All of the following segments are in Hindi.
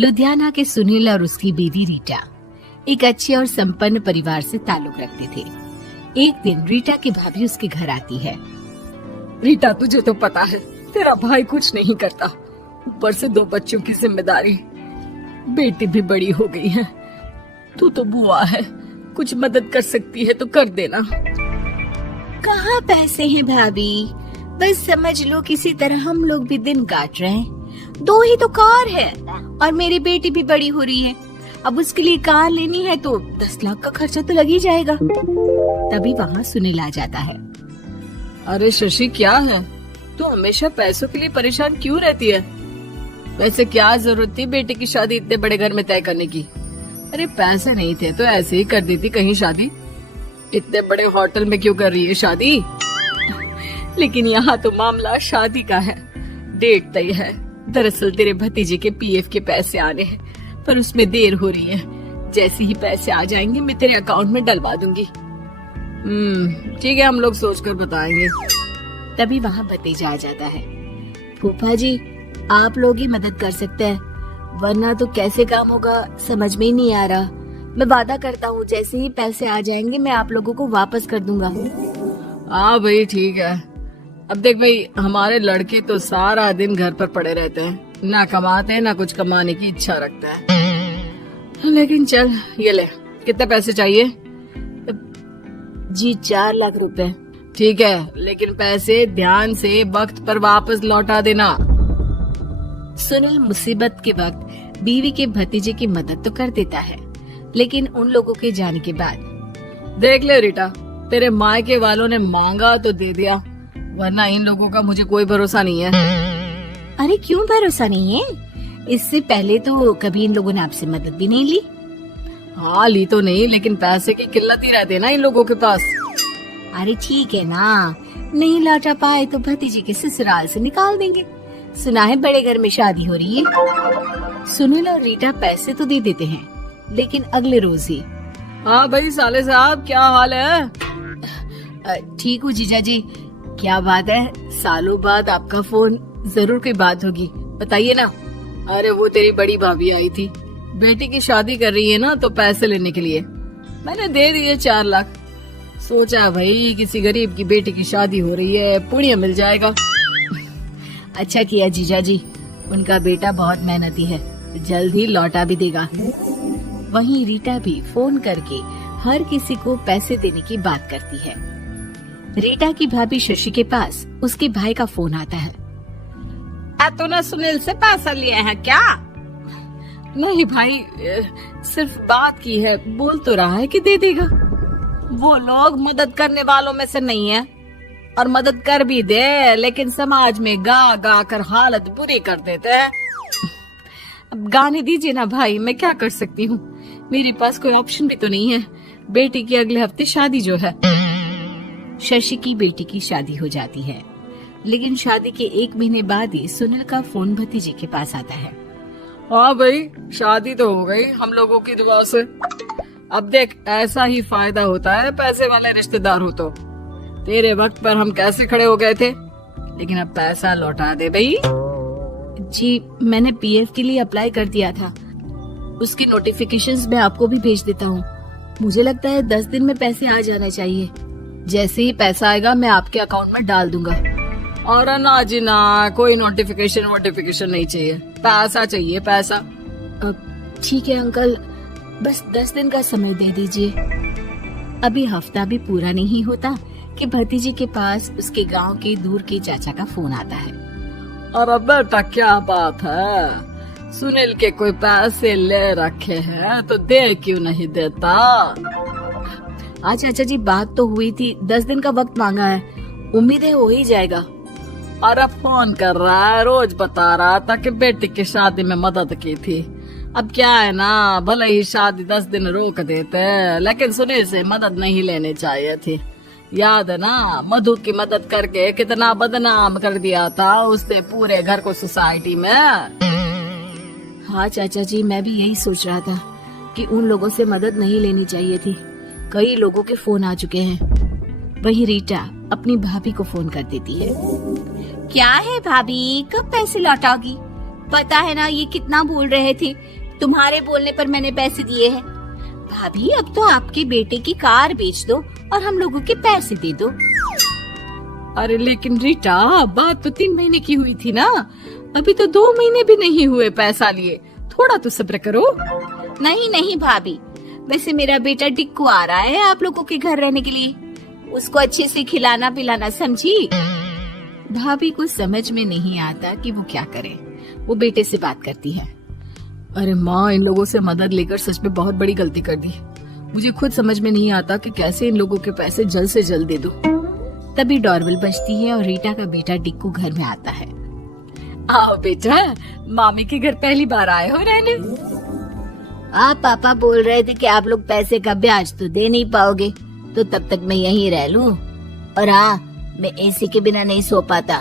लुधियाना के सुनील और उसकी बीवी रीटा एक अच्छे और संपन्न परिवार से ताल्लुक रखते थे। एक दिन रीटा की भाभी उसके घर आती है। रीटा, तुझे तो पता है तेरा भाई कुछ नहीं करता, ऊपर से 2 बच्चों की जिम्मेदारी, बेटी भी बड़ी हो गई है। तू तो बुआ है, कुछ मदद कर सकती है तो कर देना। कहाँ पैसे हैं भाभी, बस समझ लो किसी तरह हम लोग भी दिन काट रहे हैं। 2 ही तो कार है और मेरी बेटी भी बड़ी हो रही है। अब उसके लिए कार लेनी है तो 10 लाख का खर्चा तो लग ही जाएगा। तभी वहाँ सुनील आ जाता है। अरे शशि, क्या है, तू हमेशा पैसों के लिए परेशान क्यों रहती है? वैसे क्या जरूरत थी बेटी की शादी इतने बड़े घर में तय करने की? अरे पैसे नहीं थे तो ऐसे ही कर देती कहीं शादी। इतने बड़े होटल में क्यों कर रही है शादी? लेकिन यहाँ तो मामला शादी का है, डेट तय है। दरअसल तेरे भतीजे के पीएफ के पैसे आने हैं, पर उसमें देर हो रही है। जैसे ही पैसे आ जाएंगे मैं तेरे अकाउंट में डलवा दूंगी। ठीक है, हम लोग सोचकर बताएंगे। तभी वहाँ भतीजा आ जाता है। फूफा जी, आप लोग ही मदद कर सकते हैं, वरना तो कैसे काम होगा समझ में ही नहीं आ रहा। मैं वादा करता हूँ जैसे ही पैसे आ जाएंगे मैं आप लोगों को वापस कर दूंगा। हाँ भाई, ठीक है। अब देख भाई, हमारे लड़के तो सारा दिन घर पर पड़े रहते हैं, ना कमाते हैं ना कुछ कमाने की इच्छा रखता है। लेकिन चल, ये ले, कितने पैसे चाहिए? जी 4 लाख रुपए। ठीक है, लेकिन पैसे ध्यान से वक्त पर वापस लौटा देना। सुनील मुसीबत के वक्त बीवी के भतीजे की मदद तो कर देता है, लेकिन उन लोगों के जाने के बाद देख ले रीटा, तेरे मायके वालों ने मांगा तो दे दिया, वरना इन लोगों का मुझे कोई भरोसा नहीं है। अरे क्यों भरोसा नहीं है? इससे पहले तो कभी इन लोगों ने आपसे मदद भी नहीं ली। हाँ, ली तो नहीं, लेकिन पैसे की किल्लत ही रहती है ना इन लोगों के पास। अरे ठीक है ना, नहीं लौटा पाए तो भतीजे के ससुराल से निकाल देंगे। सुना है बड़े घर में शादी हो रही है। सुनील और रीटा पैसे तो दे देते हैं, लेकिन अगले रोज ही। हाँ भाई साले साहब, क्या हाल है? ठीक हूँ जीजा जी। क्या बात है, सालों बाद आपका फोन, जरूर कोई बात होगी, बताइए ना। अरे वो तेरी बड़ी भाभी आई थी, बेटी की शादी कर रही है ना, तो पैसे लेने के लिए मैंने दे दिए 4 लाख। सोचा भाई किसी गरीब की बेटी की शादी हो रही है, पुण्य मिल जाएगा। अच्छा किया जीजा जी, उनका बेटा बहुत मेहनती है, जल्द ही लौटा भी देगा। वहीं रीटा भी फोन करके हर किसी को पैसे देने की बात करती है। रीटा की भाभी शशि के पास उसके भाई का फोन आता है। तूने सुनील से पैसा लिए हैं क्या? नहीं भाई, सिर्फ बात की है, बोल तो रहा है कि दे देगा। वो लोग मदद करने वालों में से नहीं है, और मदद कर भी दे लेकिन समाज में गा गा कर हालत बुरी कर देते हैं। अब गाने दीजिए ना भाई, मैं क्या कर सकती हूँ, मेरे पास कोई ऑप्शन भी तो नहीं है। बेटी की अगले हफ्ते शादी जो है। शशि की बेटी की शादी हो जाती है, लेकिन शादी के 1 महीने बाद ही सुनील का फोन भतीजे के पास आता है। हाँ भाई, शादी तो हो गई हम लोगों की दुआ से। अब देख, ऐसा ही फायदा होता है पैसे वाले रिश्तेदार हो तो। तेरे वक्त पर हम कैसे खड़े हो गए थे, लेकिन अब पैसा लौटा दे भाई। जी, मैंने पीएफ के लिए अप्लाई कर दिया था, उसकी नोटिफिकेशंस मैं आपको भी भेज देता हूँ। मुझे लगता है 10 दिन में पैसे आ जाना चाहिए। जैसे ही पैसा आएगा मैं आपके अकाउंट में डाल दूंगा। और ना जी ना, कोई नोटिफिकेशन नहीं चाहिए, पैसा चाहिए, पैसा। ठीक है अंकल, बस 10 दिन का समय दे दीजिए। अभी हफ्ता भी पूरा नहीं होता कि भतीजे के पास उसके गांव के दूर के चाचा का फोन आता है। अरे बेटा, क्या बात है, सुनील के कोई पैसे ले रखे हैं तो दे क्यों नहीं देता? हाँ चाचा जी, बात तो हुई थी, 10 दिन का वक्त मांगा है, उम्मीद है हो ही जाएगा। अरे फोन कर रहा है, रोज बता रहा था कि बेटी की शादी में मदद की थी। अब क्या है ना, भले ही शादी 10 दिन रोक देते, लेकिन सुनील से मदद नहीं लेनी चाहिए थी। याद है ना, मधु की मदद करके कितना बदनाम कर दिया था उसने पूरे घर को सोसाइटी में। हाँ चाचा जी, मैं भी यही सोच रहा था कि उन लोगों से मदद नहीं लेनी चाहिए थी। कई लोगों के फोन आ चुके हैं। वही रीटा अपनी भाभी को फोन कर देती है। क्या है भाभी, कब पैसे लौटाओगी? पता है ना ये कितना बोल रहे थे, तुम्हारे बोलने पर मैंने पैसे दिए हैं। भाभी अब तो आपके बेटे की कार बेच दो और हम लोगों के पैसे दे दो। अरे लेकिन रीटा, बात तो 3 महीने की हुई थी ना, अभी तो 2 महीने भी नहीं हुए पैसा लिए, थोड़ा तो सब्र करो। नहीं नहीं भाभी, वैसे मेरा बेटा टिक्कू आ रहा है आप लोगों के घर रहने के लिए, उसको अच्छे से खिलाना पिलाना, समझी। भाभी को समझ में नहीं आता कि वो क्या करे। वो बेटे से बात करती है। अरे माँ, इन लोगों से मदद लेकर सच में बहुत बड़ी गलती कर दी। मुझे खुद समझ में नहीं आता कि कैसे इन लोगों के पैसे जल्द से जल्द दे दूं। तभी डोरबेल बजती है और रीटा का बेटा टिक्कू घर में आता है। आओ बेटा, मामी के घर पहली बार आए हो रहने। आप पापा बोल रहे थे कि आप लोग पैसे का ब्याज तो दे नहीं पाओगे, तो तब तक मैं यहीं रह लूं। और हाँ, मैं एसी के बिना नहीं सो पाता,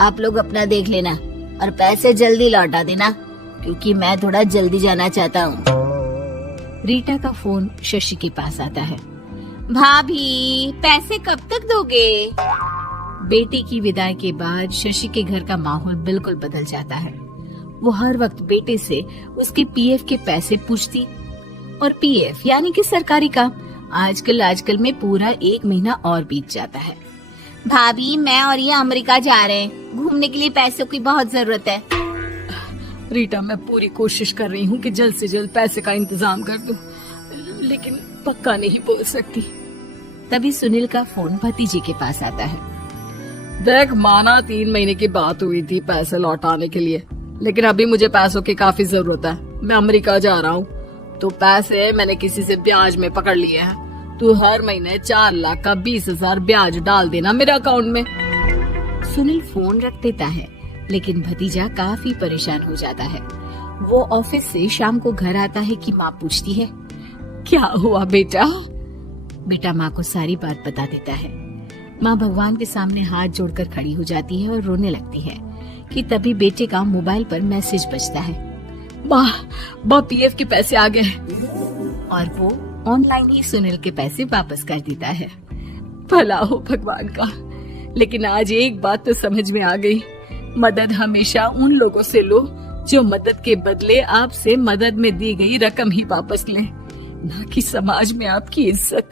आप लोग अपना देख लेना और पैसे जल्दी लौटा देना, क्योंकि मैं थोड़ा जल्दी जाना चाहता हूँ। रीटा का फोन शशि के पास आता है। भाभी, पैसे कब तक दोगे? बेटे की विदाई के बाद शशि के घर का माहौल बिल्कुल बदल जाता है। वो हर वक्त बेटे से उसके पीएफ के पैसे पूछती, और पीएफ यानी कि सरकारी काम। आजकल में पूरा 1 महीना और बीत जाता है। भाभी, मैं और ये अमेरिका जा रहे हैं, घूमने के लिए पैसों की बहुत जरूरत है। रीटा, मैं पूरी कोशिश कर रही हूँ कि जल्द से जल्द पैसे का इंतजाम कर दूं, लेकिन पक्का नहीं बोल सकती। तभी सुनील का फोन भतीजे के पास आता है। देख माना 3 महीने की बात हुई थी पैसे लौटाने के लिए, लेकिन अभी मुझे पैसों की काफी जरूरत है। मैं अमेरिका जा रहा हूँ, तो पैसे मैंने किसी से ब्याज में पकड़ लिए हैं। तू हर महीने 4 लाख का 20,000 ब्याज डाल देना मेरे अकाउंट में। सुनील फोन रख देता है, लेकिन भतीजा काफी परेशान हो जाता है। वो ऑफिस से शाम को घर आता है कि माँ पूछती है, क्या हुआ बेटा? बेटा माँ को सारी बात बता देता है। माँ भगवान के सामने हाथ जोड़कर खड़ी हो जाती है और रोने लगती है कि तभी बेटे का मोबाइल पर मैसेज बजता है। माँ, पीएफ के पैसे आ गए। और वो ऑनलाइन ही सुनील के पैसे वापस कर देता है। भला हो भगवान का। लेकिन आज एक बात तो समझ में आ गई, मदद हमेशा उन लोगों से लो जो मदद के बदले आपसे मदद में दी गई रकम ही वापस लें, ना कि समाज में आपकी इज्जत।